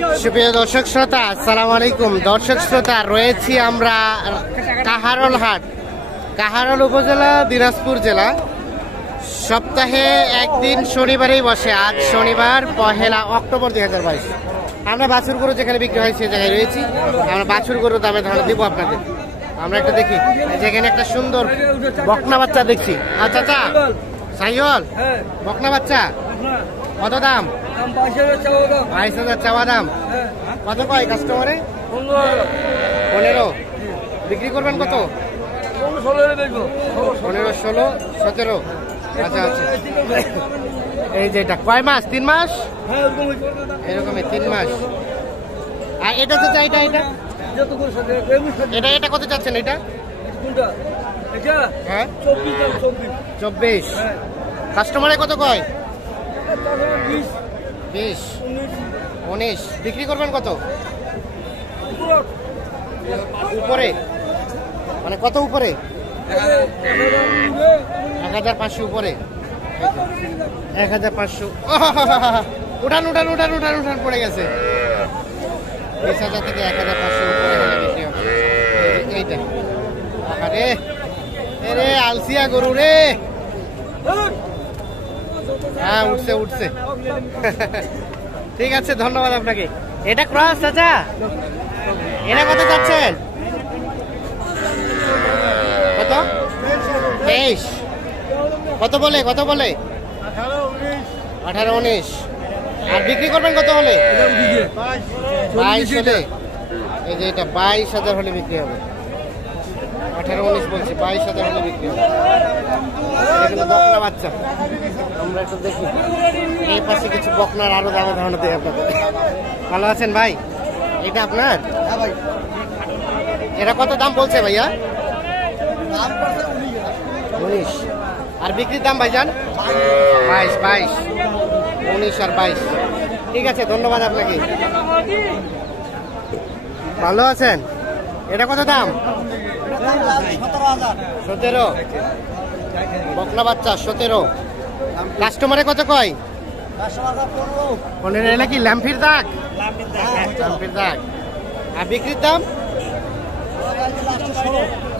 সুপ্রিয় দর্শক শ্রোতা, আসসালামু আলাইকুম। দর্শক শ্রোতা, রয়েছি আমরা কাহারোল হাট, কাহারোল উপজেলা, দিনাজপুর জেলা। সপ্তাহে একদিন শনিবারেই বসে। আজ শনিবার 1 অক্টোবর 2022। আমরা বাছুর গরু যেখানে বিক্রি হয় সেই জায়গায় রয়েছি। আমরা বাছুর গরু দামে ধারণা দিব আপনাদের। আমরা একটা দেখি, যেখানে একটা সুন্দর বকনা বাচ্চা দেখছি। আচ্ছা আচ্ছা, সাইহল বকনা বাচ্চা কত দাম? 22,000 চাওয়া দাম। কত কয় কাস্টমারে? 15। বিক্রি করবেন কত? 15, 16, 17। আচ্ছা আচ্ছা, এই যে এটা কয় মাস? 3 মাস এরকমই, 3 মাস। আর এটা তো চাই, এটা এটা কত চাচ্ছেন? এটা হ্যাঁ 24। কাস্টমারে কত কয়? 20, 19। বিক্রি করবেন কত? উপরে মানে কত উপরে? 1,500 উপরে। 1,500। উঠান উঠান উঠান উঠান উঠান, পড়ে গেছে। 20,000 থেকে 1,500 উপরে হলে বিক্রি হবে এইটা। আরে রে আলসিয়া গরু রে। হ্যাঁ উঠছে উঠছে। ঠিক আছে, ধন্যবাদ আপনাকে। এটা ক্রস চাচা, এটা কত যাচ্ছেন? কত? 23। কত বলে? কত বলে? 18, 19। আর বিক্রি করবেন কত হলে? 22 হলে। এই যে এটা 22,000 হলে বিক্রি হবে। 18, 19 বলছি, 22,000 হলে বিক্রি হবে। বকনা বাচ্চা আমরা একটু দেখি। এই পাশে কিছু বকনার আরো দামে ধারণা দেয় আপনাদের। ভালো আছেন ভাই? এটা আপনার? এটা কত দাম বলছে ভাইয়া? 19। আর বিক্রির দাম ভাইজান? 22, 19 আর 22। ঠিক আছে, ধন্যবাদ আপনাকে। ভালো আছেন? এটা কত দাম? 17। বকনা বাচ্চা 17। কাস্টমারে কত কয়? 15। এলে কি ল্যাম্পির দাগ? ল্যাম্পির দাগ। আর বিক্রির দাম?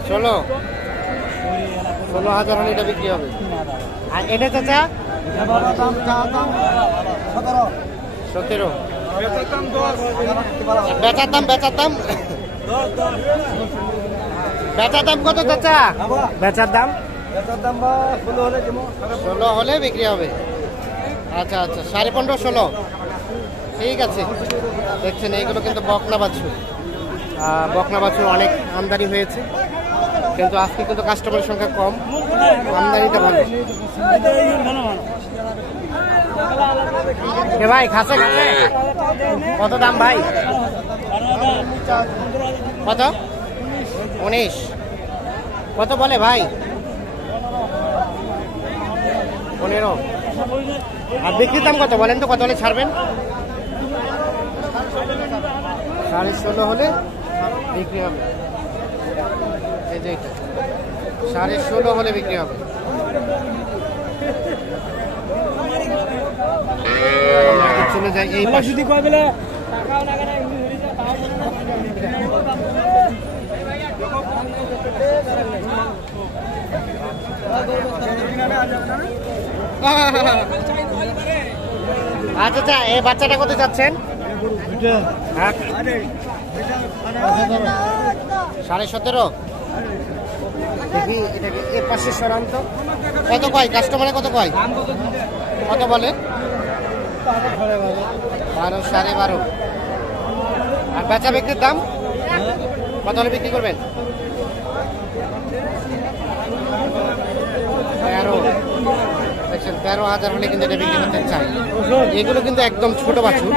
16,000 হলে এটা বিক্রি হবে। আর এটা চাচা? 17। বেচার দাম? বেচার দাম? বেচার দাম কত চাচা? বেচার দাম 16 হলে বিক্রি হবে। আচ্ছা আচ্ছা, 15.5, 16। ঠিক আছে। দেখছেন এইগুলো কিন্তু বকনা বাছুর। বকনা বাছুর অনেক আমদানি হয়েছে, কিন্তু আজকে কিন্তু কাস্টমারের সংখ্যা কম, আমদানিটা ভালো। ভাই খাসে খাসে কত দাম ভাই? কত? 19। কত বলে ভাই? 15। আর বিক্রির দাম কত বলেন তো? কত হলে ছাড়বেন? 16.5 হলে বিক্রি হবে। এই যে 16.5 হলে বিক্রি হবে। চলে যায় এই পাশে। আচ্ছা, এই বাচ্চাটা কত যাচ্ছেন? 17.5। দেখি এটাকে এর পাশে সরান্ত। কত কয় কাস্টমারে? কত কয়? কত বলে? 12, 12.5। আর বেচা বিক্রির দাম কত হলে বিক্রি করবেন? 13। 13,000 হলে কিন্তু এটা বিক্রি করতে চাই। এগুলো কিন্তু একদম ছোট বাছুর।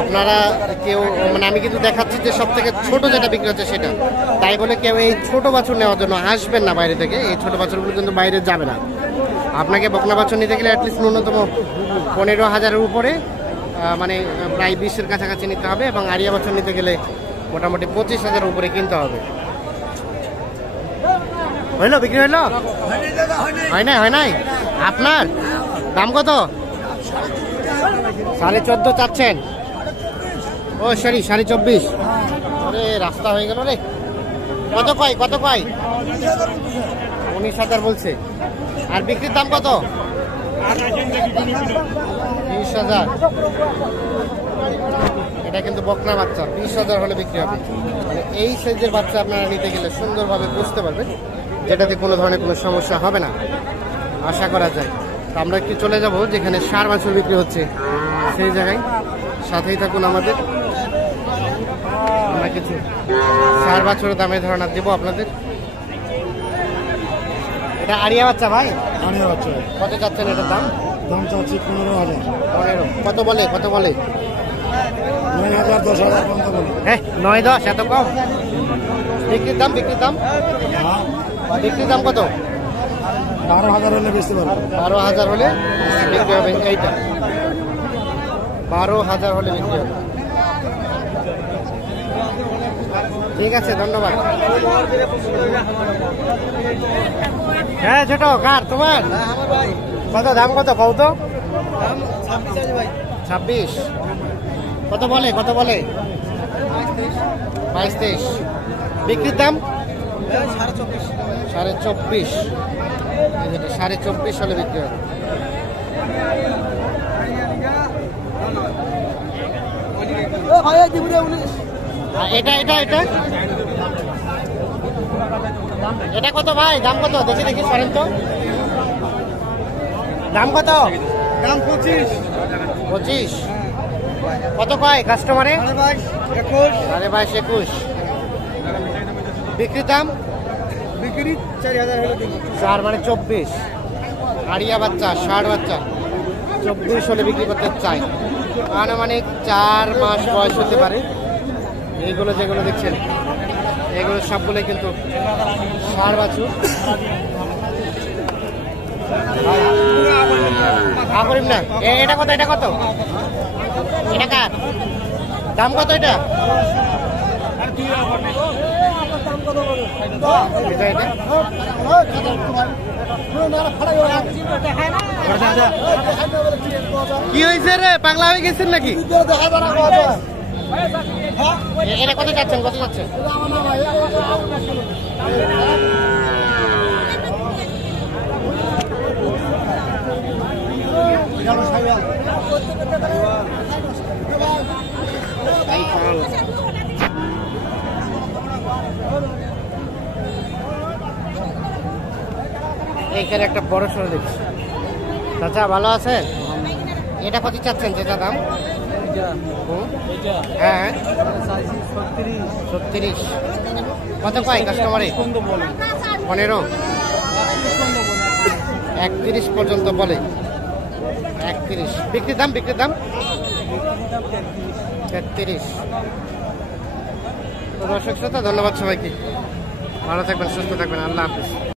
আপনারা কেউ মানে আমি কিন্তু দেখাচ্ছি যে সব থেকে ছোট যেটা বিক্রি হচ্ছে সেটা। তাই বলে কেউ এই ছোট বাছুর নেওয়ার জন্য আসবেন না বাইরে থেকে। এই ছোট বাছুরগুলো কিন্তু বাইরে যাবে না। আপনাকে বকনা বাছুর নিতে গেলে অ্যাটলিস্ট ন্যূনতম 15,000-এর উপরে, মানে প্রায় 20-এর কাছাকাছি নিতে হবে। এবং আরিয়া বাছুর নিতে গেলে মোটামুটি 25,000 উপরে কিনতে হবে। হইলো? বিক্রি হইলো? হয় নাই? হয় নাই? আপনার দাম কত? 14.5 চাচ্ছেন? ও সরি 24.5। আরে রাস্তা হয়ে গেল রে। কত কয় 19,000 বলছে। আর বিক্রির দাম কত? 20,000। এটা কিন্তু বকনা বাচ্চা, 20,000 হলে বিক্রি হবে। মানে এই সাইজের বাচ্চা আপনারা নিতে গেলে সুন্দরভাবে বুঝতে পারবেন, যেটাতে কোনো ধরনের কোনো সমস্যা হবে না আশা করা যায়। তো আমরা একটু চলে যাব যেখানে ষাঁড় বাছুর বিক্রি হচ্ছে সেই জায়গায়, সাথেই থাকুন আমাদের। আমরা কিছু ষাঁড় বাছুরের দামে ধারণা দেবো আপনাদের। এটা আড়িয়া বাচ্চা ভাই? আড়িয়া বাচ্চা। কত চাচ্ছেন এটার দাম? দাম চাচ্ছি 15,000। 15। কত বলে? 9,000 10,000 পর্যন্ত বলে। হ্যাঁ 9-10 এত কম? বিক্রির দাম বিক্রির দাম কত? 12,000 হলে বেচতে পারবো। 12,000 হলে বিক্রি হবে। এইটা 12,000 হলে বিক্রি হবে। ঠিক আছে, ধন্যবাদ। হ্যাঁ ছোট কার তোমার? কত দাম? কত কও তো? 26। কত বলে? 22-23। বিক্রির দাম 24.5। 24.5 হলে বিক্রি হবে। এটা কত ভাই? দাম কত? দেখি সরেন তো। দাম কত? দাম 25। 25। কত কয় কাস্টমারে? 22-21। বিক্রির দাম? বিক্রি 4,000 হলে দেবো। 4 মানে 24। আড়িয়া বাচ্চা, ষাঁড় বাচ্চা 24 হলে বিক্রি করতে চাই। আনুমানিক 4 মাস বয়স হতে পারে। এইগুলো যেগুলো দেখছেন এগুলো সবগুলোই কিন্তু ষাঁড় বাছুর। করিম না। এটা কত? এটা কার? দাম কত এটা? কি হয়েছে রে? পাগলা হয়ে গেছেন নাকি? এটা কত যাচ্ছেন? এইখানে একটা বড় সড়ো দেখছি। চাচা ভালো আছেন? এটা কত চাচ্ছেন চাচা দাম? হ্যাঁ 36। কত পাই কাস্টমারে? 15। 31 পর্যন্ত বলে। 31। বিক্রির দাম 33। তো দর্শক শ্রোতা, ধন্যবাদ সবাইকে। ভালো থাকবেন, সুস্থ থাকবেন। আল্লাহ হাফিজ।